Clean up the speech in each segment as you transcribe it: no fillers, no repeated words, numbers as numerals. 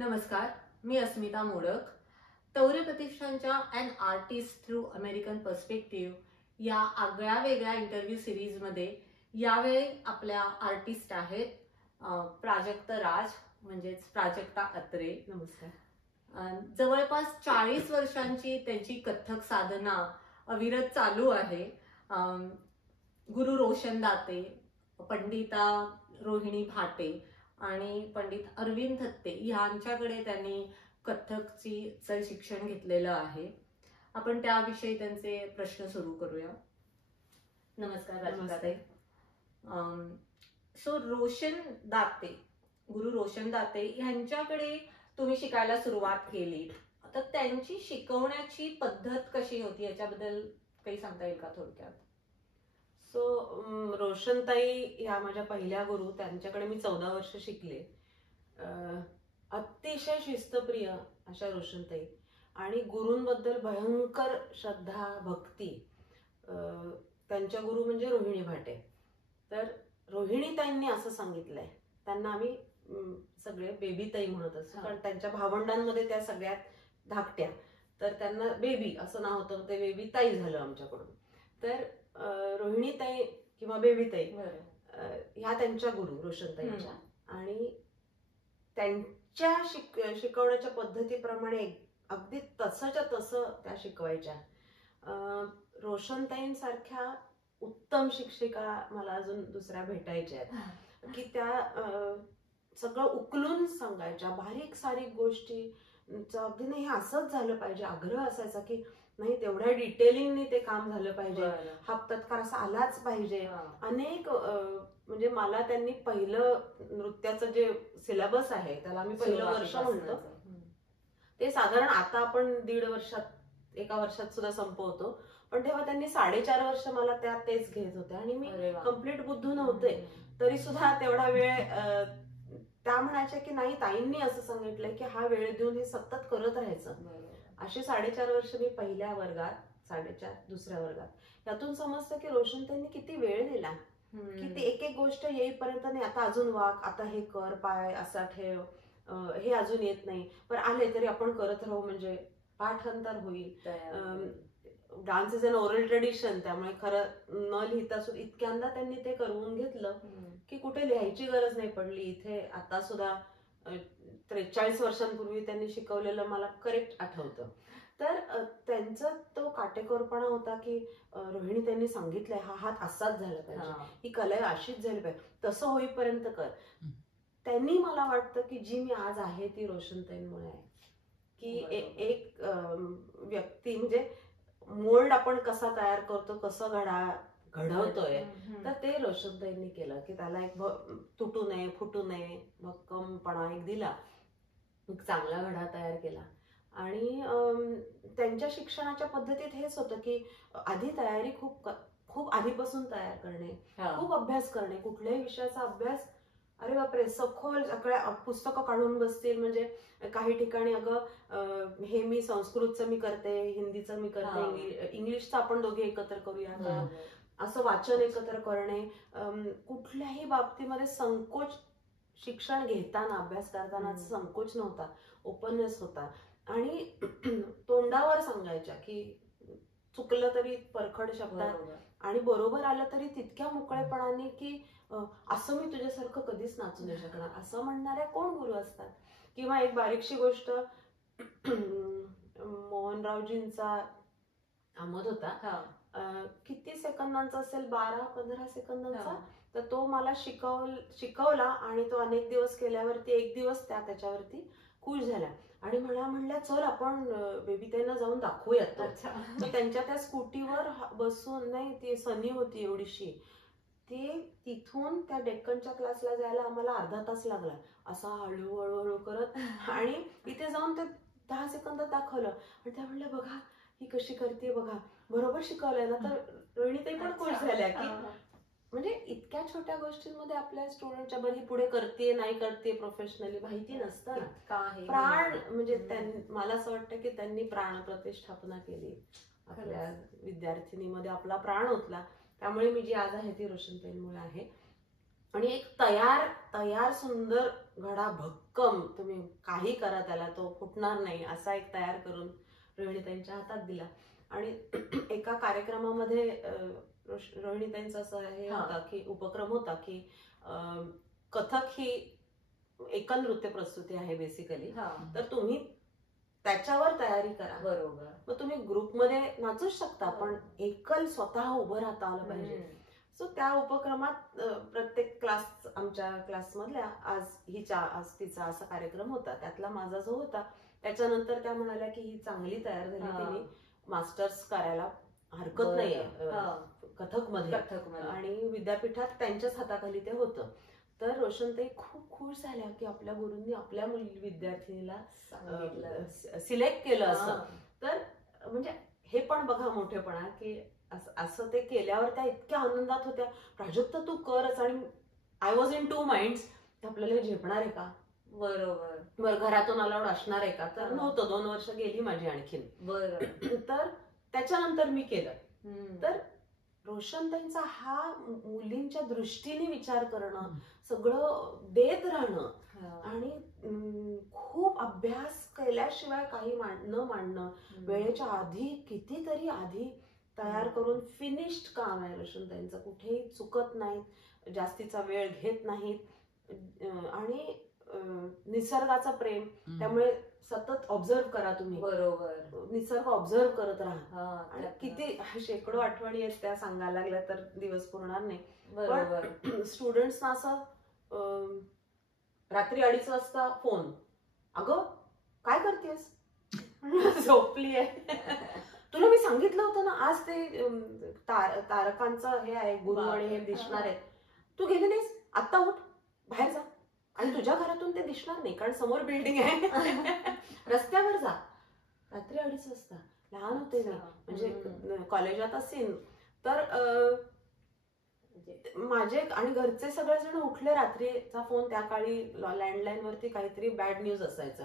नमस्कार, मी अस्मिता मोडक. तौर्य प्रतिष्ठानच्या an artist through American perspective या आगळ्या वेगळ्या इंटरव्ह्यू सिरीज मध्ये यावेळी आपल्या आर्टिस्ट आहेत प्राजक्त राज म्हणजेच प्राजक्ता अत्रे. नमस्कार. जवळपास 40 वर्षांची त्यांची कथ्थक साधना अविरत चालू आहे. गुरु रोशन दाते, पंडिता रोहिणी भाटे आणि पंडित अरविंद थत्ते यांच्याकडे त्यांनी कथ्थकची शिक्षण घेतलेलं आहे. आपण त्याविषयी त्यांचे प्रश्न सुरू करूया. नमस्कार राजताई. सो रोशन दाते, गुरु रोशन दाते यांच्याकडे तुम्ही शिकायला सुरुवात केली, तर त्यांची शिकवण्याची पद्धत कशी होती याच्याबद्दल काही सांगता येईल का थोडक्यात? रोशनताई ह्या माझ्या पहिल्या गुरु, त्यांच्याकडे मी 14 वर्ष शिकले. अतिशय शिस्तप्रिय अशा रोशनताई आणि गुरूंबद्दल भयंकर श्रद्धा भक्ती. त्यांच्या गुरु म्हणजे रोहिणी भाटे. तर रोहिणीताईंनी असं सांगितलंय, त्यांना आम्ही सगळे बेबीताई म्हणत असतो, कारण त्यांच्या भावंडांमध्ये त्या सगळ्यात धाकट्या, तर त्यांना बेबी असं नाव होतं, ते बेबीताई झालं आमच्याकडून. तर रोहिणीताई किंवा बेबीताई ह्या त्यांच्या गुरु रोशनताईंच्या, आणि त्यांच्या शिकवण्याच्या पद्धतीप्रमाणे अगदी तसंच्या तसं त्या शिकवायच्या. रोशनताईंसारख्या उत्तम शिक्षिका मला अजून दुसऱ्या भेटायच्या आहेत, की त्या सगळं उकलून सांगायच्या. बारीक सारीक गोष्टी अगदी नाही हे असंच झालं पाहिजे, आग्रह असायचा की नाही तेवढ्या डिटेलिंगने ते काम झालं पाहिजे, हा तत्कार असा आलाच पाहिजे. अनेक म्हणजे मला त्यांनी पहिलं नृत्याचं जे सिलेबस आहे त्याला आम्ही पहिलं वर्ष म्हणतो, ते साधारण आता आपण 1.5 वर्षात 1 वर्षात सुद्धा संपवतो, पण तेव्हा त्यांनी 4.5 वर्ष मला तेच घेत होते आणि मी कम्प्लीट बुद्धू नव्हते, तरी सुद्धा तेवढा वेळ त्या म्हणायच्या की नाही ताईंनी असं सांगितलंय की हा वेळ देऊन हे सतत करत राहायचं. असे 4.5 वर्ष मी पहिल्या वर्गात, 4.5 दुसऱ्या वर्गात. त्यातून समजतं की रोशनताईंनी किती वेळ दिला, की ती एक एक गोष्ट येईपर्यंत नाही आता अजून वाक, आता हे कर, पाय असा ठेव, हे अजून येत नाही पण आले तरी आपण करत राहू, म्हणजे पाठांतर होईल. Dance is an oral tradition, त्यामुळे खरं न लिहिता सुद्धा इतक्यांदा त्यांनी ते करून घेतलं की कुठे लिहायची गरज नाही पडली. इथे आता सुद्धा 43 वर्षांपूर्वी त्यांनी शिकवलेलं मला करेक्ट आठवतं. तर त्यांचा तो काटेकोरपणा होता की रोहिणी त्यांनी सांगितलंय हा हात असाच झाला पाहिजे, ही कला अशीच झाली पाहिजे, तसं होईपर्यंत कर. त्यांनी मला वाटतं की जी मी आज आहे ती रोशनताईंमुळे आहे. की एक व्यक्ती म्हणजे मोल्ड आपण कसा तयार करतो, कसं घडवतोय, तर ते रोशनताईंनी केलं की त्याला एक तुटू नये, फुटू नये, भक्कमपणा एक दिला, एक चांगला घडा तयार केला. आणि त्यांच्या शिक्षणाच्या पद्धतीत हेच होतं की आधी तयारी खूप आधीपासून तयार करणे, खूप अभ्यास करणे, कुठल्याही विषयाचा अभ्यास. अरे बापरे, सखोल सगळ्या पुस्तकं काढून बसतील. म्हणजे काही ठिकाणी अगं हे मी संस्कृतचं मी करते, हिंदीचं मी करते, इंग्लिशचं आपण दोघे एकत्र करूया, असं वाचन एकत्र करणे. कुठल्याही बाबतीमध्ये संकोच, शिक्षण घेताना अभ्यास करताना संकोच नव्हता, ओपननेस होता. आणि तोंडावर सांगायच्या की चुकलं तरी परखड शब्दात आणि बरोबर आलं तरी तितक्या मोकळेपणाने की असं मी तुझ्यासारखं कधीच नाचू नाही शकणार, असं म्हणणाऱ्या कोण गुरु असतात. किंवा एक बारीकशी गोष्ट, मोहनरावजींचा आमोद होता, किती सेकंदांचा असेल, 12-15 सेकंदांचा, तर तो मला शिकवला आणि तो अनेक दिवस केल्यावरती एक दिवस त्याच्यावरती खुश झाला आणि म्हणल्या चल आपण बेबीताईंना जाऊन दाखवूयात. तर त्यांच्या त्या स्कूटीवर बसून, नाही ती सनी होती एवढीशी, ते तिथून त्या डेक्कनच्या क्लासला जायला आम्हाला अर्धा तास लागला, असा हळूहळू करत. आणि इथे जाऊन ते 10 सेकंदात दाखवलं आणि त्या म्हणल्या बघा ही कशी करते, बघा बरोबर शिकवलंय ना. तर रोहिणीताई पण खुश झाल्या की म्हणजे इतक्या छोट्या गोष्टींमध्ये आपल्या स्टुडंटच्या बरी पुढे करते नाही करते प्रोफेशनली माहिती नसतं ना. प्राण म्हणजे मला असं वाटतं की त्यांनी प्राण प्रतिष्ठापना केली आपल्या विद्यार्थिनीमध्ये, आपला प्राण ओतला. त्यामुळे मी जी आज आहे ती रोशनताईंमुळे आहे. आणि एक तयार सुंदर घडा, भक्कम भक्कम, तुम्ही काही करा त्याला, तो फुटणार नाही असा एक तयार करून रोहिणीताईंच्या हातात दिला. आणि एका कार्यक्रमामध्ये रोहिणीताईंचा असं हे होता की उपक्रम होता की कथक ही एकल नृत्य प्रस्तुती आहे बेसिकली, तर तुम्ही त्याच्यावर तयारी करा. बरोबर. मग तुम्ही ग्रुपमध्ये नाचूच शकता, पण एकल स्वतः उभं राहता आलं पाहिजे. सो त्या उपक्रमात प्रत्येक क्लास, आमच्या क्लासमधल्या आज तिचा असा कार्यक्रम होता, त्यातला माझा जो होता. त्याच्यानंतर त्या म्हणाल्या की ही चांगली तयार झाली, तिने मास्टर्स करायला हरकत नाहीये कथकमध्ये, आणि विद्यापीठात त्यांच्याच हाताखाली ते होतं. तर रोशनताई खूप खुश झाल्या की आपल्या गुरूंनी आपल्या विद्यार्थिनीला सिलेक्ट केलं असं. तर म्हणजे हे पण बघा मोठेपणा की असं ते केल्यावर त्या इतक्या आनंदात होत्या. प्राजक्ता तू करच. आणि I was in two minds, आपल्याला झेपणार आहे का, बरं घरातून अलाउड असणार आहे का, तर नव्हतं. 2 वर्ष गेली माझी आणखीन. तर त्याच्यानंतर मी केलं. तर रोशनताईंचा हा मुलींच्या दृष्टीने विचार करणं, सगळं देत राहणं, आणि खूप अभ्यास केल्याशिवाय काही न मांडणं, वेळेच्या आधी कितीतरी आधी तयार करून फिनिश्ड काम आहे रोशनताईंचं. कुठेही चुकत नाहीत, जास्तीचा वेळ घेत नाहीत, आणि निसर्गाचं प्रेम. त्यामुळे सतत ऑब्झर्व करा तुम्ही. बरोबर. निसर्ग ऑब्झर्व करत राहा. आणि किती शेकडो आठवणी आहेत त्या सांगायला लागल्या तर दिवस पुरणार नाही. पण स्टुडंट्सना असं रात्री 2:30 वाजता फोन, अगं काय करतेस, झोपली आहे. तुला मी सांगितलं होतं ना आज ते तारकांचं हे आहे, गुरु आणि हे दिसणार आहेत, तू गेली नाहीस, आत्ता उठ बाहेर जा. आणि तुझ्या घरातून ते दिसणार नाही कारण समोर बिल्डिंग आहे, रस्त्यावर जा. रात्री 2:30 वाजता. लहान होते मी, म्हणजे कॉलेजात असेल तर माझे आणि घरचे सगळेजण उठले. रात्रीचा फोन, त्या काळी लँडलाईन वरती काहीतरी बॅड न्यूज असायचा.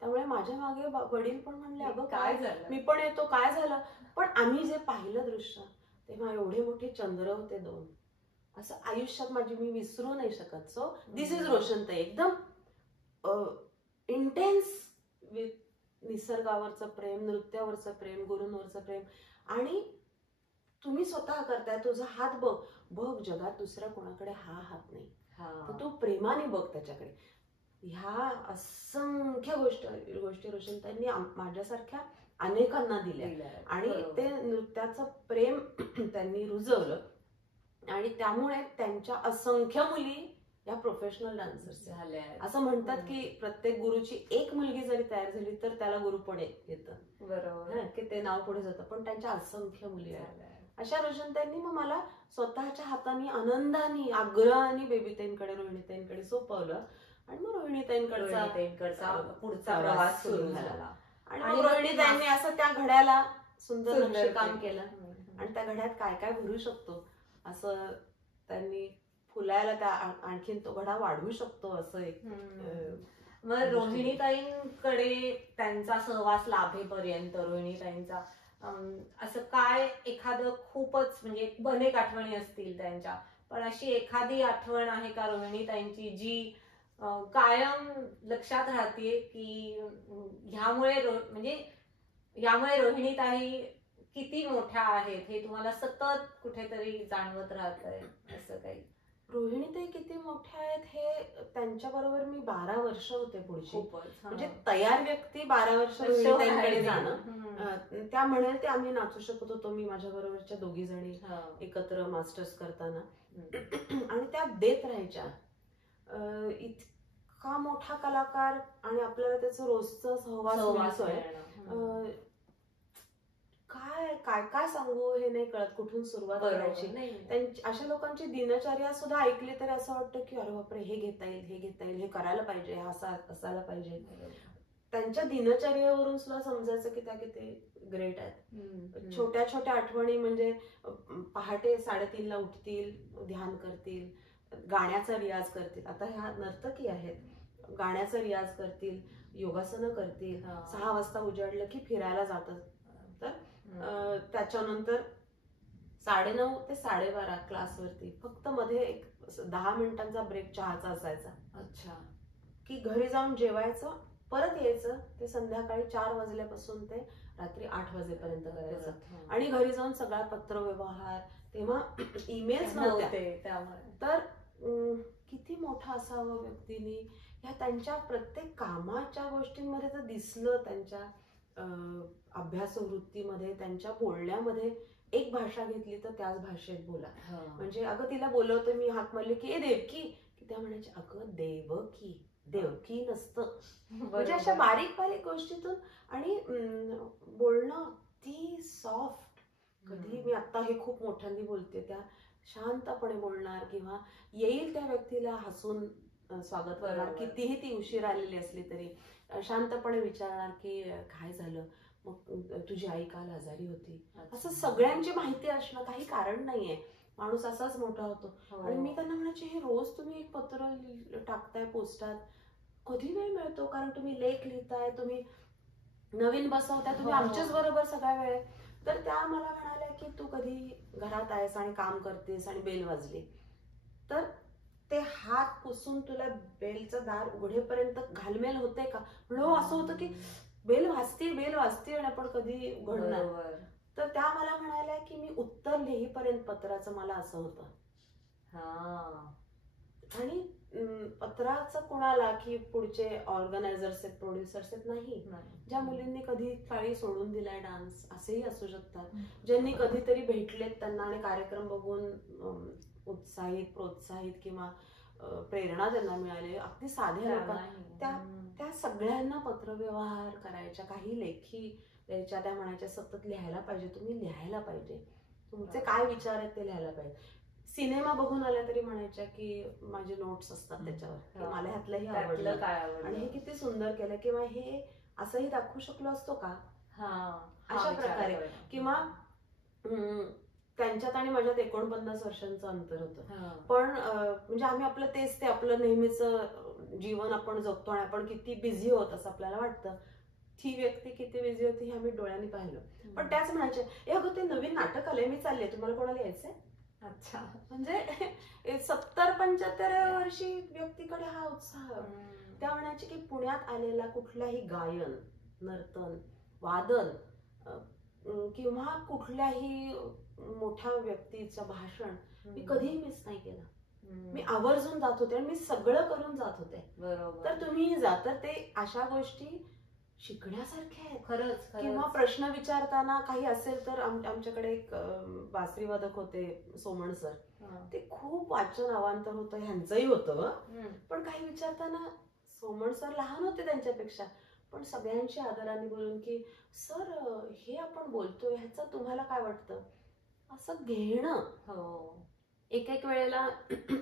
त्यामुळे माझ्या मागे वडील पण म्हणले, अगं काय झालं, मी पण येतो, काय झालं. पण आम्ही जे पाहिलं दृश्य तेव्हा एवढे मोठे चंद्र होते 2, असं आयुष्यात माझी मी विसरू नाही शकत. सो दिस इज रोशनताई, एकदम इंटेन्स विथ निसर्गावरचं प्रेम, नृत्यावरचं प्रेम, गुरूंवरचं प्रेम. आणि तुम्ही स्वतः करताय, तुझा हात बघ, जगात दुसऱ्या कोणाकडे हा हात नाही, तर तू प्रेमाने बघ त्याच्याकडे. ह्या असंख्य गोष्टी रोशनताईंनी माझ्यासारख्या अनेकांना दिल्या, आणि ते नृत्याचं प्रेम त्यांनी रुजवलं, आणि त्यामुळे त्यांच्या असंख्य मुली या प्रोफेशनल डान्सर्स झाल्या. असं म्हणतात की प्रत्येक गुरुची एक मुलगी जरी तयार झाली तर त्याला गुरुपण येतं. बरोबर, की ते नाव पुढे जातं. पण त्यांच्या असंख्य मुली आहेत. अशा रोशनताईंनी मग मला स्वतःच्या हाताने आनंदाने आग्रहाने बेबीताईंकडे, रोहिणीताईंकडे सोपवलं. आणि मग रोहिणीताईंकडचा पुढचा प्रवास सुरू झाला. आणि रोहिणीताईंनी असं त्या घड्याला सुंदर नक्षीकाम केलं, आणि त्या घड्यात काय काय भरू शकतो असं त्यांनी फुलायला, त्या आणखीन तो घडा वाढवू शकतो असं एक. मग रोहिणीताईंकडे त्यांचा सहवास लाभेपर्यंत रोहिणीताईंचा असं काय एखादं खूपच, म्हणजे अनेक आठवणी असतील त्यांच्या, पण अशी एखादी आठवण आहे का रोहिणीताईंची जी कायम लक्षात राहते की यामुळे रोहिणीताई किती मोठ्या आहेत हे तुम्हाला सतत कुठेतरी जाणवत राहतंय असं काही? रोहिणीताई किती मोठ्या आहेत हे त्यांच्या बरोबर मी 12 वर्ष होते पुढची. म्हणजे तयार व्यक्ती 12 वर्ष रोहिणीताईंकडे जाणं. त्या म्हणेल ते आम्ही नाचू शकत होतो, मी माझ्या बरोबरच्या 2 जणी एकत्र मास्टर्स करताना. आणि त्या देत राहायच्या. इतका मोठा कलाकार, आणि आपल्याला त्याचं रोजचं सहवास मिळतोय. काय सांगू हे नाही कळत, कुठून सुरुवात करायची. अशा लोकांची दिनचर्या सुद्धा ऐकली तरी असं वाटतं की अरे बापरे, हे घेता येईल, हे करायला पाहिजे, हा असायला पाहिजे. त्यांच्या दिनचर्येवरून सुद्धा समजायचं की त्या किती ग्रेट आहेत. छोट्या छोट्या आठवणी, म्हणजे पहाटे 3:30ला उठतील, ध्यान करतील, गाण्याचा रियाज करतील. आता ह्या नर्तकी आहेत, गाण्याचा रियाज करतील, योगासनं करतील. 6 वाजता उजाडलं की फिरायला जातात. तर त्याच्यानंतर 9:30 ते 12:30 क्लासवरती, फक्त मध्ये एक 10 मिनिटांचा ब्रेक चहाचा असायचा. अच्छा. की घरी जाऊन जेवायचं, परत यायचं, ते संध्याकाळी 4 वाजल्यापासून ते रात्री 8 वाजेपर्यंत करायचं. आणि घरी जाऊन सगळा पत्रव्यवहार, तेव्हा ईमेल्स नव्हते त्यामुळे. तर किती मोठा असावं व्यक्तीने, ह्या त्यांच्या प्रत्येक कामाच्या गोष्टींमध्ये तर दिसलं, त्यांच्या अभ्यासवृत्तीमध्ये, त्यांच्या बोलण्यामध्ये. एक भाषा घेतली तर त्याच भाषेत बोला. म्हणजे अगं तिला बोलवतं मी, हाक मारली की ए देवकी, की त्या म्हणायची अगं देवकी, देवकी नसतं. म्हणजे अशा बारीक बारीक गोष्टीतून. आणि बोलणं अगदी सॉफ्ट. कधी मी आता हे खूप मोठ्यांनी बोलते, त्या शांतपणे बोलणार, किंवा येईल त्या व्यक्तीला हसून स्वागत करणार, कितीही ती उशीर आलेली असली तरी शांतपणे विचारणार की काय झालं, मग तुझी आई काल आजारी होती, असं सगळ्यांची माहिती असणं काही कारण नाहीये. माणूस असाच मोठा होतो. आणि मी त्यांना म्हणायचे, हे रोज तुम्ही एक पत्र टाकताय पोस्टात, कधी वेळ मिळतो? कारण तुम्ही लेख लिहिताय, तुम्ही नवीन बसवताय, तुम्ही आमच्याच बरोबर सगळा वेळ. तर त्या मला म्हणाल्या की तू कधी घरात आहेस आणि काम करतेस आणि बेल वाजली तर ते हात पुसून तुला बेलचं दार उघडेपर्यंत घालमेल होते का? म्हणून असं होतं की बेल वाजते आणि आपण कधी उघडणार. तर त्या मला म्हणाल्या की मी उत्तर लिहीपर्यंत पत्राचं मला असं होतं. आणि पत्राचं कोणाला, की पुढचे ऑर्गनायझर्स आहेत, प्रोड्युसर्स आहेत, नाही. ज्या मुलींनी कधी काळी सोडून दिलाय डान्स, असेही असू शकतात. ज्यांनी कधीतरी भेटलेत त्यांना आणि कार्यक्रम बघून उत्साहित, प्रोत्साहित किंवा प्रेरणा त्यांना मिळाली, अगदी साधे लोक, त्या सगळ्यांना पत्रव्यवहार करायच्या, काही लेखी द्यायच्या. त्या म्हणायच्या सतत लिहायला पाहिजे, तुम्ही लिहायला पाहिजे, तुमचे काय विचार आहेत ते लिहायला पाहिजे. सिनेमा बघून आल्या तरी म्हणायच्या की माझे नोट्स असतात त्याच्यावर, की मला ह्यातलंही आवडलं आणि हे किती सुंदर केलं, किंवा हे असंही दाखवू शकलो असतो का, अशा प्रकारे. किंवा त्यांच्यात आणि माझ्यात 49 वर्षांचं अंतर होतं, पण म्हणजे आम्ही आपलं तेच ते आपलं नेहमीच जीवन आपण जगतो आणि आपण किती बिझी होत असं आपल्याला वाटतं. ती व्यक्ती किती बिझी होती हे आम्ही डोळ्यांनी पाहिलं. पण त्याच म्हणायचे, ए अगं ते नवीन नाटक आलंय, मी चालले, तुम्हाला कोणाला यायचंय? अच्छा. म्हणजे 70-75 वर्षी व्यक्तीकडे हा उत्साह. त्या म्हणायचे की पुण्यात आलेला कुठलाही गायन, नर्तन, वादन किंवा कुठल्याही मोठ्या व्यक्तीचं भाषण मी कधीही मिस नाही केलं. मी आवर्जून जात होते आणि मी सगळं करून जात होते. तर तुम्ही जा. तर ते अशा गोष्टी शिकण्यासारख्या आहेत खरंच. किंवा प्रश्न विचारताना काही असेल तर आमच्याकडे एक बासरीवादक होते, सोमण सर. ते खूप वाचन अवांतर होतं, ह्यांचंही होतं, पण काही विचारताना सोमण सर लहान होते त्यांच्यापेक्षा, पण सगळ्यांशी आदराने बोलून की सर हे आपण बोलतोय ह्याचं तुम्हाला काय वाटतं, असं घेणं. एक वेळेला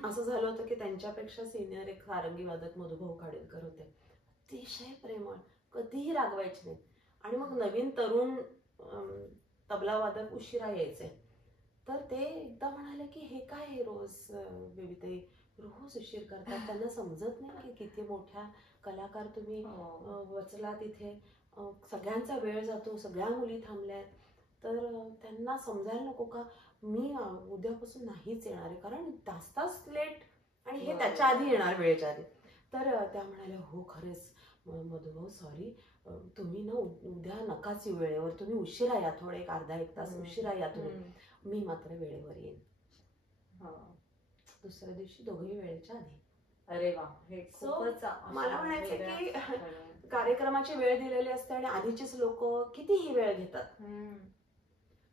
असं झालं होतं की त्यांच्यापेक्षा सिनियर एक सारंगी वादक मधुभाऊ खाडीलकर होते, अतिशय प्रेमळ, कधीही रागवायचे नाही. आणि मग नवीन तरुण तबला वादक उशिरा यायचे, तर ते एकदा म्हणाले की हे काय रोज बेबीताई रोज उशीर करतात, त्यांना समजत नाही की किती मोठ्या कलाकार तुम्ही वचला तिथे, सगळ्यांचा वेळ जातो, सगळ्या मुली थांबल्यात, तर त्यांना समजायला नको का मी उद्यापासून नाहीच येणार आहे, कारण तास तास लेट, आणि हे त्याच्या आधी येणार, वेळेच्या आधी. तर त्या म्हणाल्या हो खरेच मधुभाऊ सॉरी, तुम्ही ना उद्या नकाच येऊ वेळेवर, तुम्ही उशिरा या, थोडे एक अर्धा-एक तास उशिरा या तुम्ही, मी मात्र वेळेवर येईन. दुसऱ्या दिवशी दोघेही वेळेच्या आधी. अरे वा, हे खूपच. मला म्हणायचं की कार्यक्रमाची वेळ दिलेली असते आणि आधीचीच लोक कितीही वेळ घेतात.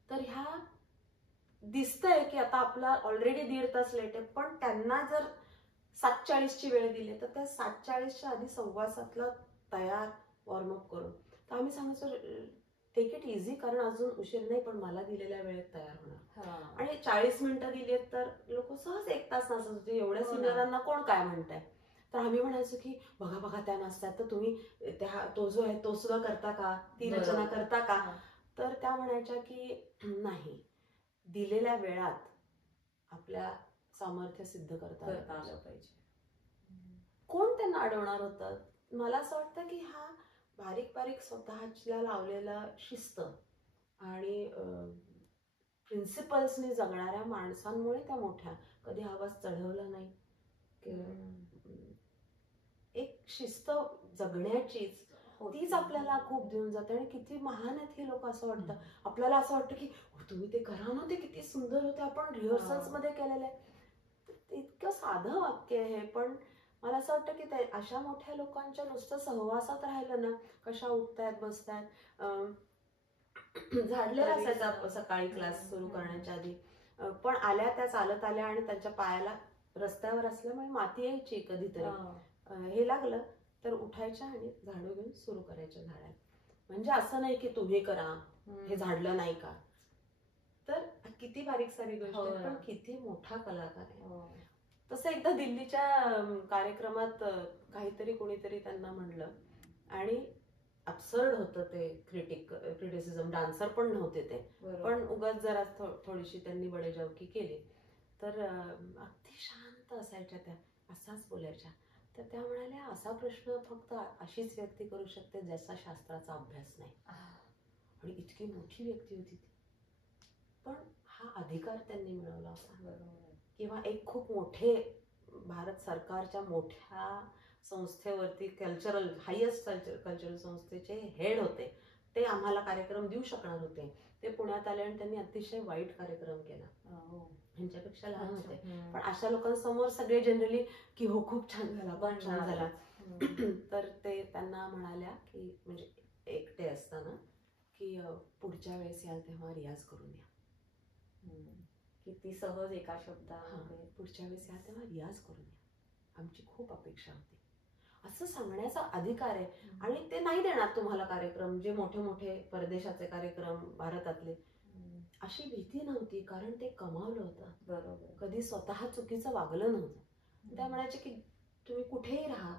तर ह्या दिसतंय की आता आपला ऑलरेडी 1.5 तास लेट आहे, पण त्यांना जर 7:40 ची वेळ दिली तर त्या 7:40च्या आधी 7:15ला तयार, वॉर्मअप करून. तर आम्ही सांगायचो टेक इट इझी, कारण अजून उशीर नाही, पण मला दिलेल्या वेळेत तयार होणार. आणि 40 मिनिटं दिली आहेत तर लोक सहज 1 तास नाचत होते, एवढ्या सिनियरांना कोण काय म्हणताय. तर आम्ही म्हणायचो की बघा बघा त्या नाचतात, तर तुम्ही तो जो आहे तो सुद्धा करता का, ती रचना करता का. तर त्या म्हणायच्या की नाही, दिलेल्या वेळात आपल्या सामर्थ्य सिद्ध करता आलं पाहिजे. कोण त्यांना अडवणार होतं. मला असं वाटतं की हा बारीक बारीक स्वतःला लावलेला शिस्त आणि प्रिन्सिपल्सने जगणाऱ्या माणसांमुळे त्या मोठ्या, कधी आवाज चढवला नाही, एक शिस्त जगण्याचीच तीच आपल्याला खूप देऊन जाते. आणि किती महान आहेत हे लोक असं वाटतं. आपल्याला असं वाटतं की तुम्ही ते करा ना, ते किती सुंदर होते, आपण रिहर्सल्स मध्ये केलेलं आहे. इतकं साधं वाक्य आहे, पण मला असं वाटतं की अशा मोठ्या लोकांच्या नुसतं सहवासात राहिलं ना, कशा उठतायत बसतायत. झाडलेला असायचा सकाळी क्लास सुरू करण्याच्या आधी, पण आल्या त्या चालत आल्या आणि त्यांच्या पायाला रस्त्यावर असल्यामुळे माती यायची कधीतरी. हे लागलं तर उठायच्या आणि झाडू घेऊन सुरू करायच्या झाडायला. म्हणजे असं नाही की तुम्ही करा, हे झाडलं नाही का. तर किती बारीक सारी गोष्ट आहे, पण किती मोठा कलाकार आहे. तसं एकदा दिल्लीच्या कार्यक्रमात काहीतरी कोणीतरी त्यांना म्हणलं आणि अब्सर्ड होतं ते क्रिटिसिझम. डान्सर पण नव्हते ते, पण उगाच जरा थोडीशी त्यांनी बडेजावकी केली. तर अगदी शांत असायच्या त्या, असाच बोलायच्या. तर त्या म्हणाल्या, असा प्रश्न फक्त अशीच व्यक्ती करू शकते ज्याचा शास्त्राचा अभ्यास नाही. आणि इतकी मोठी व्यक्ती होती ती, पण हा अधिकार त्यांनी मिळवला होता. किंवा एक खूप मोठे भारत सरकारच्या मोठ्या संस्थेवरती हायेस्ट कल्चरल संस्थेचे हेड होते. ते आम्हाला कार्यक्रम देऊ शकणार होते. ते पुण्यात आले आणि त्यांनी अतिशय वाईट कार्यक्रम केला. ह्यांच्यापेक्षा लहान होते, पण अशा लोकांसमोर सगळे जनरली की हो खूप छान झाला, पण छान झाला. तर ते त्यांना म्हणाल्या की म्हणजे एकटे असताना की पुढच्या वेळेस याल तेव्हा रियाज करून या. किती सहज एका शब्दामध्ये. पुढच्या वेळेस याल तेव्हा रियाज करून या, आमची खूप अपेक्षा होती. असं सांगण्याचा अधिकार आहे. आणि ते नाही देणार तुम्हाला कार्यक्रम, जे मोठे मोठे परदेशाचे कार्यक्रम भारतातले. अशी भीती नव्हती, कारण ते कमावलं होतं. बरोबर. कधी स्वतः चुकीचं वागलं नव्हतं. त्या म्हणायचे की तुम्ही कुठेही राहा,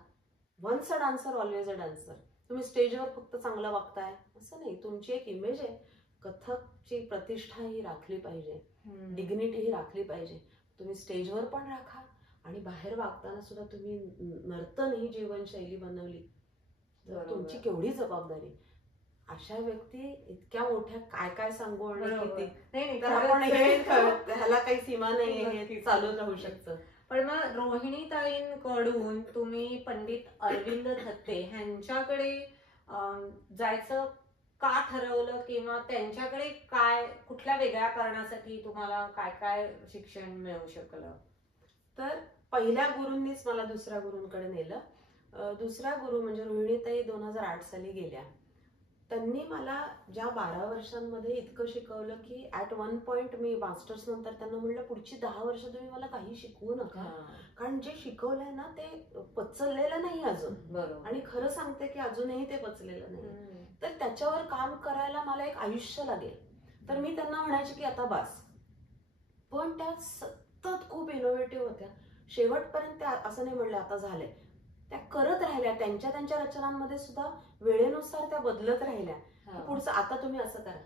once a dancer always a dancer. तुम्ही स्टेजवर फक्त चांगलं वागताय असं नाही, तुमची एक इमेज आहे. कथकची प्रतिष्ठा ही राखली पाहिजे, डिग्निटी ही राखली पाहिजे. तुम्ही स्टेजवर पण राखा आणि बाहेर वागताना सुद्धा तुम्ही नर्तन ही जीवनशैली बनवली तर तुमची केवढी जबाबदारी. अशा व्यक्ती इतक्या मोठ्या काय काय सांगू आणि किती, तर आपण ह्याला काही सीमा नाही, हे चालूच राहू शकतं. पण मग रोहिणीताईंकडून तुम्ही पंडित अरविंद थत्ते ह्यांच्याकडे जायचं का ठरवलं, किंवा त्यांच्याकडे काय कुठल्या वेगळ्या कारणासाठी तुम्हाला काय काय शिक्षण मिळू शकलं? तर पहिल्या गुरूंनीच मला दुसऱ्या गुरूंकडे नेलं. दुसरा गुरु म्हणजे रोहिणीताई 2008 साली गेल्या. त्यांनी मला ज्या 12 वर्षांमध्ये इतकं शिकवलं की at one point me masters नंतर त्यांना म्हणलं पुढची 10 वर्ष तुम्ही मला काही शिकवू नका, कारण जे शिकवलंय ना ते पचलेलं नाही अजून. आणि खरं सांगते की अजूनही ते पचलेलं नाही, तर त्याच्यावर काम करायला मला एक आयुष्य लागेल. तर मी त्यांना म्हणायचे की आता बस. पण त्या सतत खूप इनोव्हेटिव्ह होत्या. शेवटपर्यंत त्या असं नाही म्हणल्या आता झालंय, त्या करत राहिल्या. त्यांच्या रचनांमध्ये सुद्धा वेळेनुसार त्या बदलत राहिल्या. पुढचं आता तुम्ही असं करा,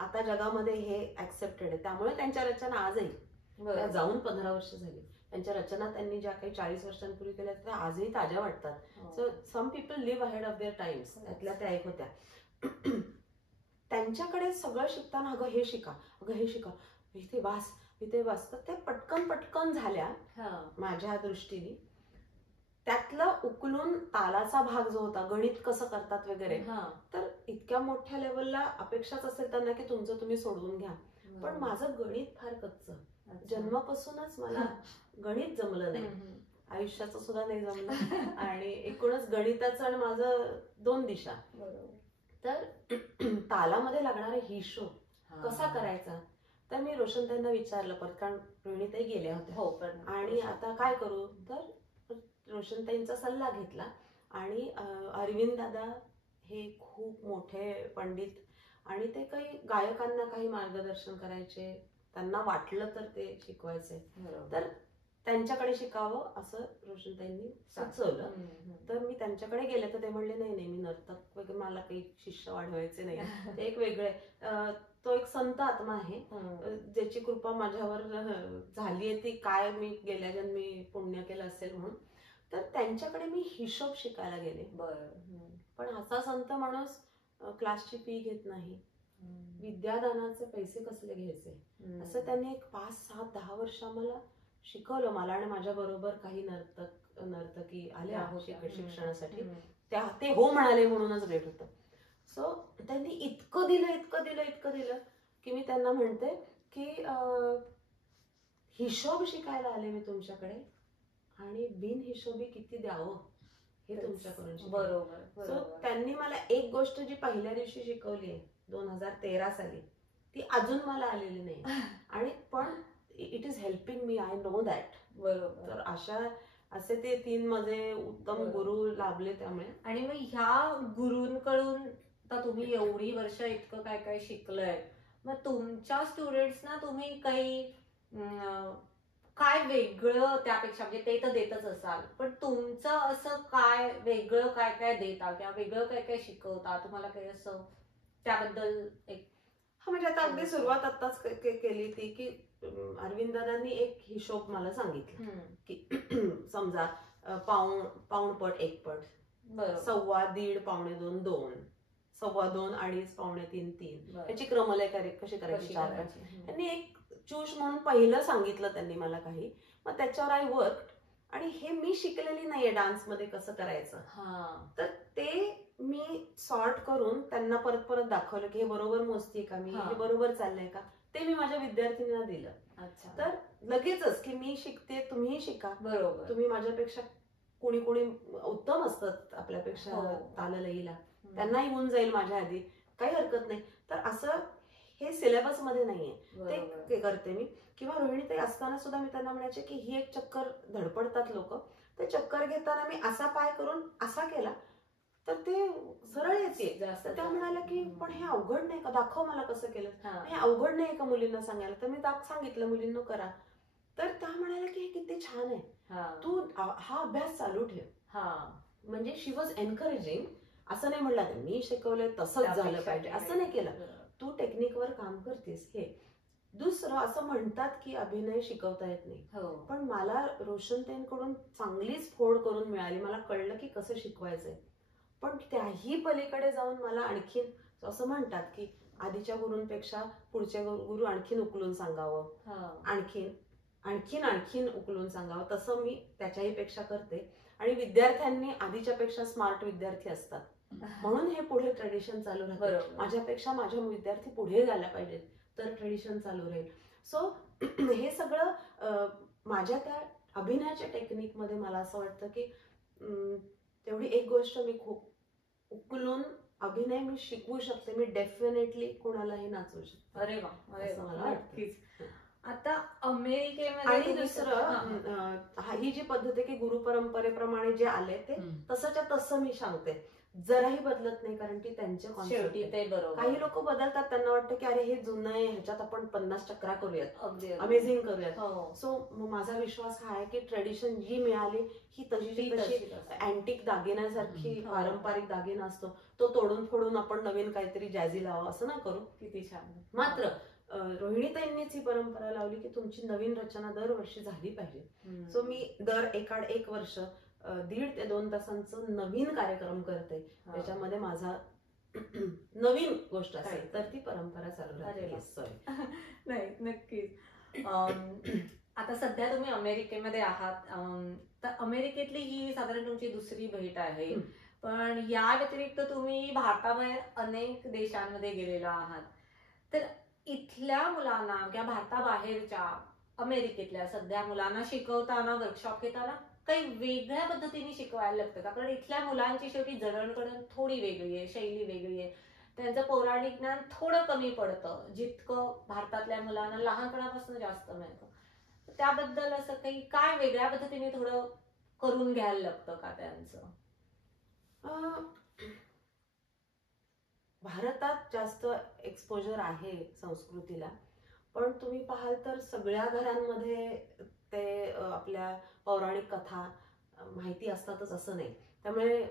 आता जगामध्ये हे ऍक्सेप्टेड आहे. त्यामुळे त्यांच्या रचना आजही, त्या जाऊन 15 वर्ष झाली, त्यांच्या रचना त्यांनी ज्या काही 40 वर्षांपूर्वी केल्या त्या आजही ताज्या वाटतात. So some people live ahead of their times, त्यातल्या त्या एक होत्या. त्यांच्याकडे सगळं शिकताना अगं हे शिका, अगं हे शिका, इथे बस इथे बस, तर ते पटकन झाल्या माझ्या दृष्टीने. त्यातलं उकलून तालाचा भाग जो होता, गणित कसं करतात वगैरे, तर इतक्या मोठ्या लेवलला अपेक्षाच असेल त्यांना की तुमचं तुम्ही सोडवून घ्या. पण माझं गणित फार कच्चं, जन्मापासूनच मला गणित जमलं नाही, आयुष्याचं सुद्धा नाही जमलं. आणि एकूणच गणिताचं आणि माझं 2 दिशा. तर तालामध्ये लागणारा हिशोब कसा करायचा, तर मी रोशनताईंना विचारलं परत, कारण रोहिणीताई गेल्या होत्या. आणि आता काय करू, तर रोशनताईंचा सल्ला घेतला. आणि अरविंद दादा हे खूप मोठे पंडित, आणि ते काही गायकांना काही मार्गदर्शन करायचे, त्यांना वाटलं तर ते शिकवायचे. तर त्यांच्याकडे शिकावं असं रोशनताईंनी सुचवलं. तर मी त्यांच्याकडे गेले तर ते म्हणले नाही नाही, मी नर्तक वगैरे, मला काही शिष्य वाढवायचे नाही, ते एक वेगळे. तो एक संत आत्मा आहे ज्याची कृपा माझ्यावर झालीये, ती काय मी गेल्या जन्मी पुण्य केलं असेल म्हणून. तर त्यांच्याकडे मी हिशोब शिकायला गेले. पण असा संत माणूस क्लासची फी घेत नाही, विद्यादानाचे पैसे कसले घ्यायचे, असं त्यांनी एक 5, 7, 10 वर्ष आम्हाला शिकवलं, मला आणि माझ्या बरोबर काही नर्तक नर्तकी आल्या त्या शिक्षणासाठी, ते हो म्हणाले म्हणूनच ग्रेट होतं. सो त्यांनी इतकं दिलं की मी त्यांना म्हणते की हिशोब शिकायला आले मी तुमच्याकडे आणि बिन हिशोबी किती द्यावं हे तुमच्याकडून शिकले. बरोबर. सो त्यांनी मला एक गोष्ट जी पहिल्या दिवशी शिकवली आहे 2013 साली, ती अजून मला आलेली नाही आणि पण it is helping me, I know that. बरोबर. तर असे ते 3 माझे उत्तम गुरु लाभले. त्यामुळे आणि मग ह्या गुरूंकडून आता तुम्ही एवढी वर्ष इतकं काय काय शिकलंय, मग तुमच्या स्टुडंट्सना तुम्ही काही काय वेगळं त्यापेक्षा, म्हणजे ते तर देतच असाल, पण तुमचं असं काय वेगळं काय काय देता किंवा वेगळं काय काय शिकवता, तुम्हाला काही असं त्याबद्दल एक? म्हणजे आता अगदी सुरुवात आताच केली ती की अरविंद दादांनी एक हिशोब मला सांगितलं की समजा पाऊण पट, 1 पट, 1.25, 1.5, 2.25, 2, 2.25, 2.5, 2.3, 3 याची क्रमलय कशी करायची 4. त्यांनी एक चूश म्हणून पहिलं सांगितलं त्यांनी मला काही, मग त्याच्यावर आय वर्क. आणि हे मी शिकलेली नाहीये डान्समध्ये कसं करायचं, तर ते मी सॉर्ट करून त्यांना परत परत दाखवलं की हे बरोबर मोजतीये का मी, हे बरोबर चाललंय का, ते मी माझ्या विद्यार्थिनींना दिलं. तर लगेचच की मी शिकते, तुम्हीही शिका. बरोबर. तुम्ही माझ्यापेक्षा कोणी उत्तम असतात आपल्यापेक्षा ताललईला, त्यांनाही होऊन जाईल माझ्या आधी, काही हरकत नाही. तर असं हे सिलेबस मध्ये नाहीये, ते करते मी. किंवा रोहिणीताई असताना सुद्धा मी त्यांना म्हणायचे की ही एक चक्कर धडपडतात लोक, ते चक्कर घेताना मी असा पाय करून असा केला तर ते सरळ येते. त्या म्हणाल्या की पण हे अवघड नाही का, दाखव मला कसं केलं. हे अवघड नाही का मुलींना सांगायला, तर मी सांगितलं मुलींना करा. तर त्या म्हणाल्या की हे किती छान आहे, तू हा अभ्यास चालू ठेव. म्हणजे शी वॉज एनकरेजिंग. असं नाही म्हणलं मी शिकवलंय तसंच झालं पाहिजे, असं नाही केलं. तू टेक्निकवर काम करतेस. हे दुसरं असं म्हणतात की अभिनय शिकवता येत नाही, पण मला रोशनताईंकडून चांगलीच फोड करून मिळाली. मला कळलं की कसं शिकवायचंय. पण त्याही पलीकडे जाऊन मला आणखीन असं म्हणतात की आधीच्या गुरूंपेक्षा पुढच्या गुरु आणखीन उकलून सांगावं, आणखीन उकलून सांगावं. तसं मी त्याच्याही पेक्षा करते. आणि विद्यार्थ्यांनी आधीच्या पेक्षा स्मार्ट विद्यार्थी असतात, म्हणून हे पुढे ट्रेडिशन चालू राहतं. माझ्यापेक्षा माझे विद्यार्थी पुढे जायला पाहिजेत, तर ट्रेडिशन चालू राहील. सो हे सगळं माझ्या त्या अभिनयाच्या टेक्निकमध्ये मला असं वाटतं की तेवढी एक गोष्ट मी खूप उकलून अभिनय मी शिकवू शकते. मी डेफिनेटली कोणालाही नाचवू शकते. अरे वा, असं मला वाटतं. आता अमेरिकेमध्ये आणि दुसरं ही जी पद्धत आहे की गुरु परंपरेप्रमाणे जे आले ते तसंच्या तसं मी सांगते, जराही बदलत नाही, कारण की त्यांचे कॉन्सेप्ट. काही लोक बदलतात, त्यांना वाटतं की अरे हे जुनं आहे, ह्याच्यात आपण 50 चक्रा करूयात, अमेझिंग करूयात. सो माझा विश्वास हा आहे की ट्रेडिशन जी मिळाली ही तशी अँटिक दागिन्यासारखी पारंपरिक दागिना असतो, तो तोडून फोडून आपण नवीन काहीतरी जॅझी लावा, असं ना करू. किती छान. मात्र रोहिणीताईंनीच ही परंपरा लावली की तुमची नवीन रचना दरवर्षी झाली पाहिजे. सो मी दर 1.5 वर्ष 1.5 ते 2 तासांचं नवीन कार्यक्रम करते, त्याच्यामध्ये माझा नवीन गोष्ट असेल तर ती परंपरा चालू राहते. नाही, नक्कीच. आता सध्या तुम्ही अमेरिकेमध्ये आहात, तर अमेरिकेतली ही साधारण तुमची दुसरी भेट आहे, पण या व्यतिरिक्त तुम्ही भारताबाहेर अनेक देशांमध्ये गेलेला आहात. तर इथल्या मुलांना किंवा भारताबाहेरच्या अमेरिकेतल्या सध्या मुलांना शिकवताना, वर्कशॉप घेताना काही वेगळ्या पद्धतीने शिकवायला लागतं का? कारण इथल्या मुलांची शेवटी जडणघडण थोडी वेगळी आहे, शैली वेगळी आहे, त्यांचं पौराणिक ज्ञान थोडं कमी पडतं, जितकं भारतातल्या मुलांना लहानपणापासून जास्त मिळतं. त्याबद्दल असं काही काय वेगळ्या पद्धतीने थोडं करून घ्यायला लागतं का त्यांचं? भारतात जास्त एक्सपोजर आहे संस्कृतीला, पण तुम्ही पाहाल तर सगळ्या घरांमध्ये ते आपल्या पौराणिक कथा माहिती असतातच असं नाही. त्यामुळे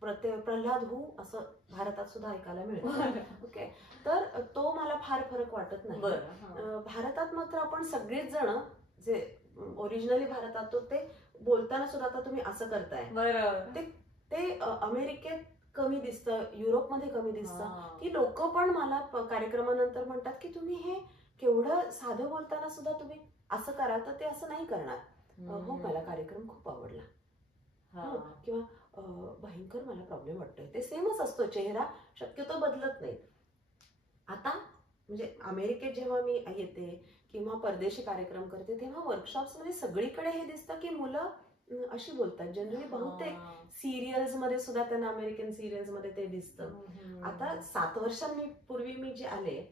प्रल्हाद हू असं भारतात सुद्धा ऐकायला मिळतं. ओके, तर तो मला फार फरक वाटत नाही. भारतात मात्र आपण सगळेच जण जे ओरिजिनली भारतात तो ते बोलताना सुद्धा आता तुम्ही असं करताय, ते अमेरिकेत कमी दिसतं, युरोपमध्ये कमी दिसतं. की लोक पण मला कार्यक्रमानंतर म्हणतात की तुम्ही हे केवढं साधं बोलताना सुद्धा तुम्ही असं कराल, तर ते असं नाही करणार. हो, मला कार्यक्रम खूप आवडला. किंवा भयंकर मला प्रॉब्लेम वाटतोय, ते सेमच असतो, चेहरा शक्यतो बदलत नाही. आता म्हणजे अमेरिकेत जेव्हा मी येते किंवा परदेशी कार्यक्रम करते तेव्हा वर्कशॉप्स मध्ये सगळीकडे हे दिसतं की मुलं अशी बोलतात. जनरली बहुतेक सिरियल्स मध्ये सुद्धा त्यांना, अमेरिकन सिरियल्स मध्ये ते दिसतं. आता 7 वर्षांनी पूर्वी मी जे आले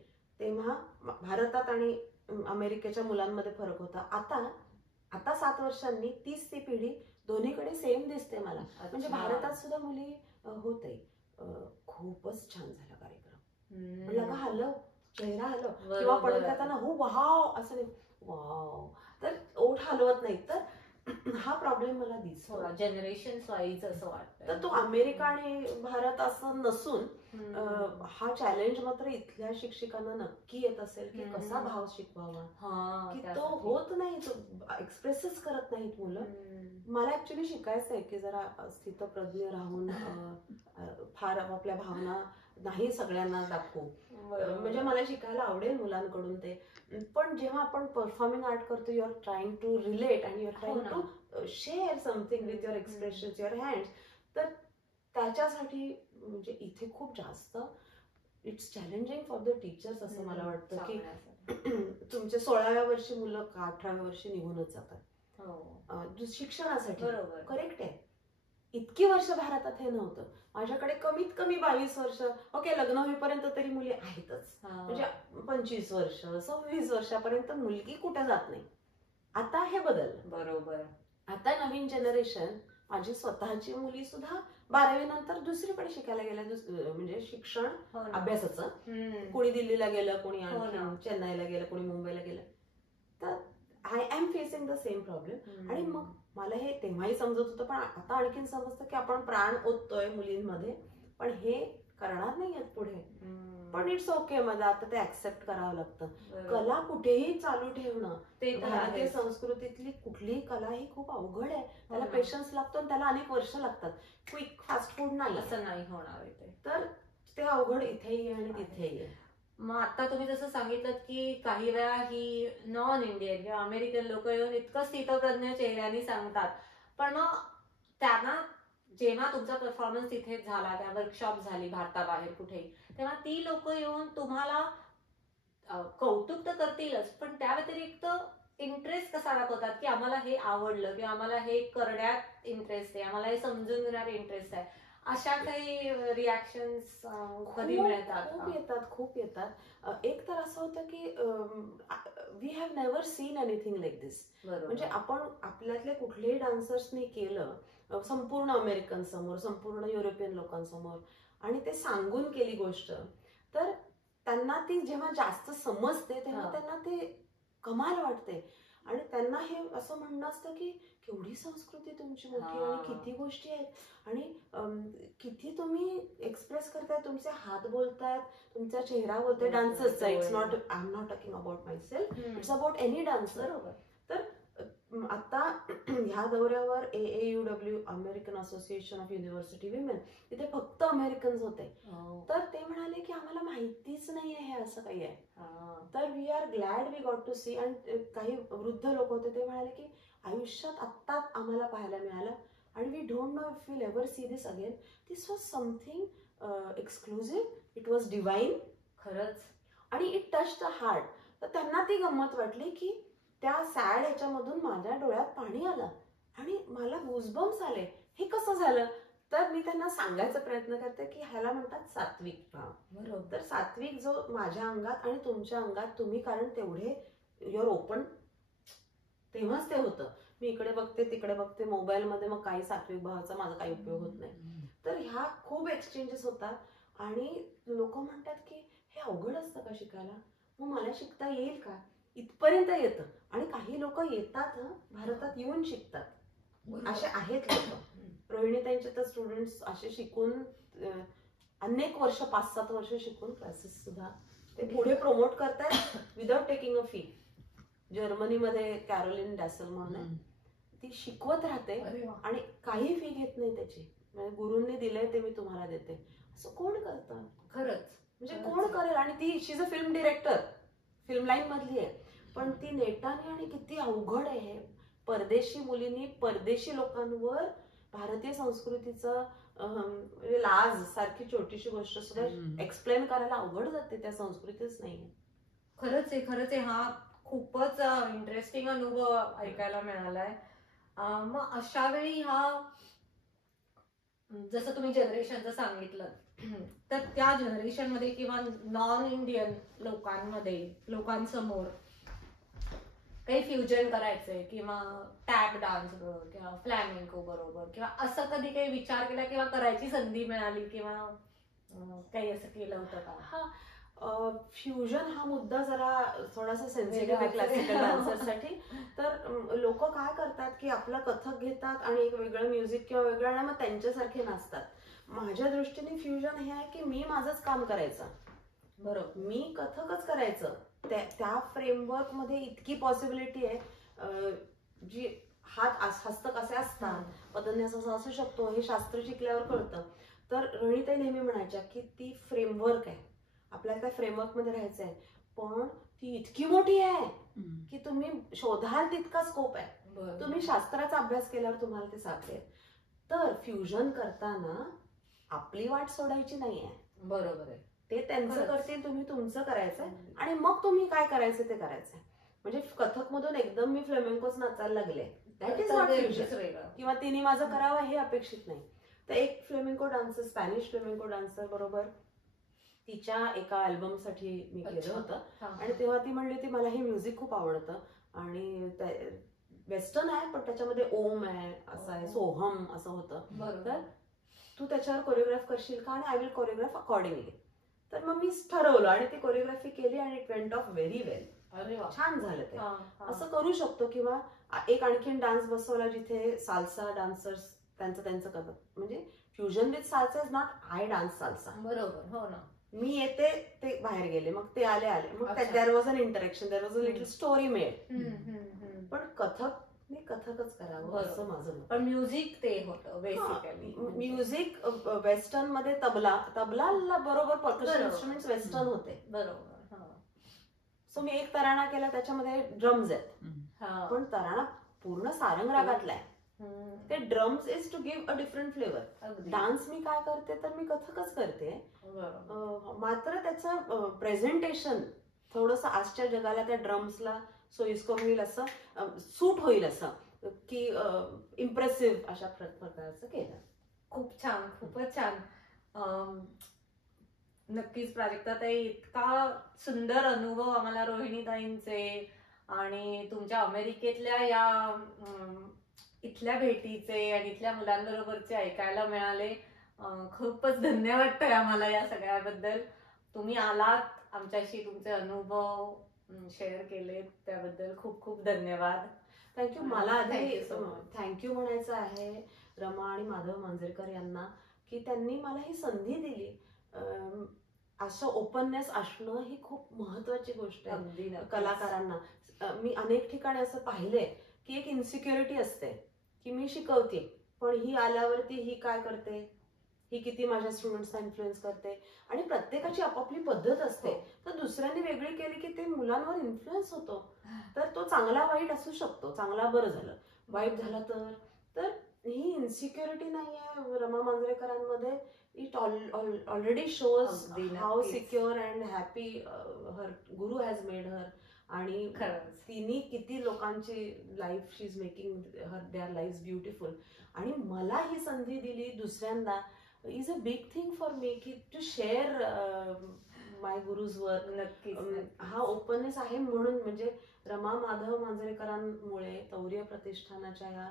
तेव्हा भारतात आणि अमेरिकेच्या मुलांमध्ये फरक होता. आता 7 वर्षांनी तीच ती पिढी दोन्हीकडे सेम दिसते मला. म्हणजे भारतात सुद्धा मुली होते. खूपच छान झाला कार्यक्रम, म्हणलं का हलव, चेहरा हलव, किंवा पडत जाताना हो वाव असं नाही, वाव, तर ओठ हलवत नाही. तर हा प्रॉब्लेम मला दिसतो जनरेशन वाईज असं वाटतं. तर तो अमेरिका आणि भारत असं नसून हा चॅलेंज मात्र इथल्या शिक्षकांना नक्की येत असेल की कसा भाव शिकवावा, की तो होत नाही, तो एक्सप्रेसच करत नाहीत मुलं. मला ऍक्च्युली शिकायचं आहे की जरा स्थितप्रज्ञ राहून फार आपल्या भावना नाही सगळ्यांना दाखवू. म्हणजे मला शिकायला आवडेल मुलांकडून ते. पण जेव्हा आपण परफॉर्मिंग आर्ट करतो, you are trying to relate and you are trying to share something with your expressions, your hands. तर त्याच्यासाठी म्हणजे इथे खूप जास्त it's challenging for the teachers असं मला वाटतं की तुमच्या 16व्या वर्षी मुलं 18व्या वर्षी निघूनच जातात शिक्षणासाठी. करेक्ट आहे. इतकी वर्ष भारतात हे नव्हतं. माझ्याकडे कमीत कमी 22 वर्ष, ओके, लग्न होईपर्यंत तरी मुली आहेतच. म्हणजे 25 वर्ष 26 वर्षापर्यंत मुलगी कुठे जात नाही. आता हे बदललं. बरोबर. आता नवीन जनरेशन, माझी स्वतःची मुली सुद्धा 12वी नंतर दुसरीकडे शिकायला गेल्या. म्हणजे शिक्षण अभ्यासाचं, कोणी दिल्लीला गेलं, कोणी चेन्नईला गेलं, कोणी मुंबईला गेलं. तर I am facing the same problem. आणि मग मला हे तेव्हाही समजत होतं, पण आता आणखीन समजतं की आपण प्राण ओततोय मुलींमध्ये, पण हे करणार नाही आहेत पुढे. पण इट्स ओके, मला आता ते ऍक्सेप्ट करावं लागतं. कला कुठेही चालू ठेवणं, भारतीय संस्कृतीतली कुठलीही कला ही खूप अवघड आहे. त्याला पेशन्स लागतो आणि त्याला अनेक वर्ष लागतात. क्विक फास्ट फूड नाही, असं नाही होणार. तर ते अवघड इथेही आणि तिथेही आहे. मग आता तुम्ही जसं सांगितलं की काही वेळा ही नॉन इंडियन किंवा अमेरिकन लोक येऊन इतकं स्थितप्रज्ञ चेहऱ्याने सांगतात, पण मग त्यांना जेव्हा तुमचा परफॉर्मन्स तिथे झाला, त्या वर्कशॉप झाली भारताबाहेर कुठे, तेव्हा ती लोक येऊन तुम्हाला कौतुक तर करतीलच, पण त्या व्यतिरिक्त इंटरेस्ट कसा दाखवतात की आम्हाला हे आवडलं किंवा आम्हाला हे करण्यात इंटरेस्ट आहे, आम्हाला हे समजून घेण्यात इंटरेस्ट आहे, अशा काही रिॲक्शन्स कधी मिळतात? खूप येतात. एक तर असं होतं की we have never seen anything like this. म्हणजे आपण आपल्यातल्या कुठल्याही डान्सर्सनी केलं संपूर्ण अमेरिकन समोर, संपूर्ण युरोपियन लोकांसमोर, आणि ते सांगून केली गोष्ट, तर त्यांना ती जेव्हा जास्त समजते तेव्हा त्यांना ते कमाल वाटते. आणि त्यांना हे असं म्हणणं असतं की केवढी संस्कृती तुमची मोठी आणि किती गोष्टी आहेत, आणि किती तुम्ही एक्सप्रेस करताय, तुमचे हात बोलतायत, तुमचा चेहरा बोलतोय डान्सर्सचा. It's not, I am not talking about myself, it's about any dancer. तर आता ह्या दौऱ्यावर AAUW, American Association of University Women, तिथे फक्त अमेरिकन्स होते. तर ते म्हणाले की आम्हाला माहितीच नाहीये हे असं काही आहे. तर we are glad we got to see. आणि काही वृद्ध लोक होते, ते म्हणाले की आयुष्यात आत्ताच आम्हाला पाहायला मिळालं, आणि we don't know if will ever see this again. This was something exclusive, it was divine खरंच, आणि इट टच द हार्ट. तर त्यांना ती गंमत वाटली की त्या सॅड ह्याच्यामधून माझ्या डोळ्यात पाणी आलं आणि मला गुजबम्स आले. हे कसं झालं? तर मी त्यांना सांगायचा प्रयत्न करते की ह्याला म्हणतात सात्विक भाव. बरोबर. तर सात्विक जो माझ्या अंगात आणि तुमच्या अंगात, तुम्ही कारण तेवढे युअर ओपन, तेव्हाच ते होतं. मी इकडे बघते, तिकडे बघते, मोबाईलमध्ये, मग काही सात्विक भावाचा माझा काही उपयोग होत नाही. तर ह्या खूप एक्सचेंजेस होतात, आणि लोक म्हणतात की हे अवघड असतं का शिकायला, मग मला शिकता येईल का, इथपर्यंत येतं. आणि काही लोक येतात, भारतात येऊन शिकतात, असे आहेत लोक. रोहिणीताईंचे तर स्टुडंट्स असे शिकून अनेक वर्ष, 5-7 वर्ष शिकून क्लासेस सुद्धा ते पुढे प्रमोट करतात विदाउट टेकिंग अ फी. जर्मनीमध्ये कॅरोलिन डॅसल म्हणून ती शिकवत राहते आणि काही फी घेत नाही त्याची. म्हणजे गुरूंनी दिलंय ते मी तुम्हाला देते, असं कोण करतं? खरंच, म्हणजे कोण करेल? आणि ती she is a film director, film line मधली आहे, पण ती नेटाने, आणि किती अवघड आहे. परदेशी मुलींनी परदेशी लोकांवर भारतीय संस्कृतीचं म्हणजे लाज सारखी छोटीशी गोष्ट सुद्धा एक्सप्लेन करायला अवघड जाते, त्या संस्कृतीच नाहीये. खरंच आहे. हा खूपच इंटरेस्टिंग अनुभव ऐकायला मिळालाय. मग अशा वेळी जसं तुम्ही जनरेशनचं सांगितलं, तर त्या जनरेशन मध्ये किंवा नॉन इंडियन लोकांसमोर काही फ्युजन करायचंय किंवा टॅप डान्स बरोबर किंवा फ्लॅमेंको बरोबर किंवा असं कधी काही विचार केला किंवा करायची संधी मिळाली किंवा काही असं केलं होतं का? हा, फ्युजन हा मुद्दा जरा थोडासा सेन्सिटिव्ह आहे क्लासिकल डान्सरसाठी. तर लोक काय करतात की आपलं कथक घेतात आणि एक वेगळं म्युझिक किंवा वेगळं आणि मग त्यांच्यासारखे नाचतात. माझ्या दृष्टीने फ्युजन हे आहे की मी माझंच काम करायचं, बरोबर, मी कथकच करायचं. त्या फ्रेमवर्क मध्ये इतकी पॉसिबिलिटी आहे, जी हस्त कसे असतात, पदन्यास असं असू शकतो, हे शास्त्र शिकल्यावर कळतं. तर रणीताई नेहमी म्हणायच्या की ती फ्रेमवर्क आहे, आपल्याला त्या फ्रेमवर्क मध्ये राहायचं आहे, पण ती इतकी मोठी आहे की तुम्ही शोधाल तितका स्कोप आहे. तुम्ही शास्त्राचा अभ्यास केल्यावर तुम्हाला ते सापडेल. तर फ्युजन करताना आपली वाट सोडायची नाहीये, बरोबर आहे. ते त्यांचं करतील, तुम्ही तुमचं करायचंय आणि मग तुम्ही काय करायचं ते करायचंय. म्हणजे कथक मधून एकदम मी फ्लेमेंकोच नाचायला लागले, दॅट इज नॉट फ्युजन, किंवा तिने माझं करावं हे अपेक्षित नाही. तर एक flamenco dancer, Spanish flamenco dancer बरोबर तिच्या एका अल्बम साठी मी केलं होतं आणि तेव्हा ती म्हणली होती मला हे म्युझिक खूप आवडतं आणि वेस्टर्न आहे पण त्याच्यामध्ये ओम आहे, असं आहे, सोहम असं होतं, तर तू त्याच्यावर कोरिओग्राफ करशील का? आणि आय विल कोरिओग्राफ अकॉर्डिंगली. तर मग मी ठरवलं आणि ती कोरिओग्राफी केली आणि इट वेंट ऑफ व्हेरी वेल. छान झालं ते. असं करू शकतो. किंवा एक आणखीन डान्स बसवला जिथे साल्सा डान्सर्स त्यांचं करतात, म्हणजे fusion with salsa is not I dance salsa, बरोबर, हो ना, मी येते ते बाहेर गेले, मग ते आले, मग there was an interaction, there was a little story made. पण कथक कथकच करावं असं माझं मत. पण म्युझिक ते होतं बेसिकली. म्युझिक वेस्टर्न मध्ये तबला बरोबर पर्कशन इन्स्ट्रुमेंट्स वेस्टर्न होते, बरोबर. सो मी एक तराणा केला, त्याच्यामध्ये ड्रम्स आहेत, पण तराणा पूर्ण सारंग रागातला आहे. ते drums is to give a different flavour. Dance मी काय करते तर मी कथकच करते, मात्र त्याचं प्रेझेंटेशन थोडंसं आजच्या जगाला त्या ड्रम्सला सोयीस्कर होईल, असं सूट होईल, असं की इम्प्रेसिव्ह अशा प्रकारचं केलं. खूप छान, खूपच छान. नक्कीच प्राजक्ताताई, इतका सुंदर अनुभव आम्हाला रोहिणीताईंचे आणि तुमच्या अमेरिकेतल्या या इथल्या भेटीचे आणि इथल्या मुलांबरोबरचे ऐकायला मिळाले. खूपच धन्यवाद वाटतंय आम्हाला या सगळ्याबद्दल. तुम्ही आलात, आमच्याशी तुमचे अनुभव शेअर केले, त्याबद्दल खूप खूप धन्यवाद. थँक्यू. मला आधी थँक्यू म्हणायचं आहे रमा आणि माधव मांजरेकर यांना, की त्यांनी मला ही संधी दिली. असं ओपननेस असणं ही खूप महत्वाची गोष्ट आहे कलाकारांना. मी अनेक ठिकाणी असं पाहिलंय की एक इन्सिक्युरिटी असते की मी शिकवते पण ही आल्यावरती ही काय करते, ही किती माझ्या स्टुडंट्सना इन्फ्लुएन्स करते, आणि प्रत्येकाची आपापली पद्धत असते. तर दुसऱ्यांनी वेगळी केली की ते मुलांवर इन्फ्लुएन्स होतो. तर तो चांगला वाईट असू शकतो, चांगला बरं झालं, वाईट झाला तर ही इन्सिक्युरिटी नाहीये रमा मांजरेकरांमध्ये. It already shows how secure and happy her guru has made her. आणि तिने किती लोकांची life she is making their life beautiful. आणि मला ही संधी दिली दुसऱ्यांदा is a big thing for me, की to share my guru's work. नक्की हा ओपननेस आहे म्हणून, म्हणजे रमा माधव मांजरेकरांमुळे, तौर्य प्रतिष्ठानाच्या या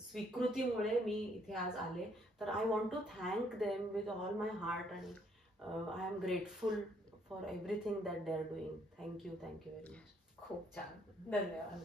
स्वीकृतीमुळे मी इथे आज आले. तर I want to thank them with all my heart, आणि I am grateful for everything that they are doing. Thank you very much. खूप छान, धन्यवाद.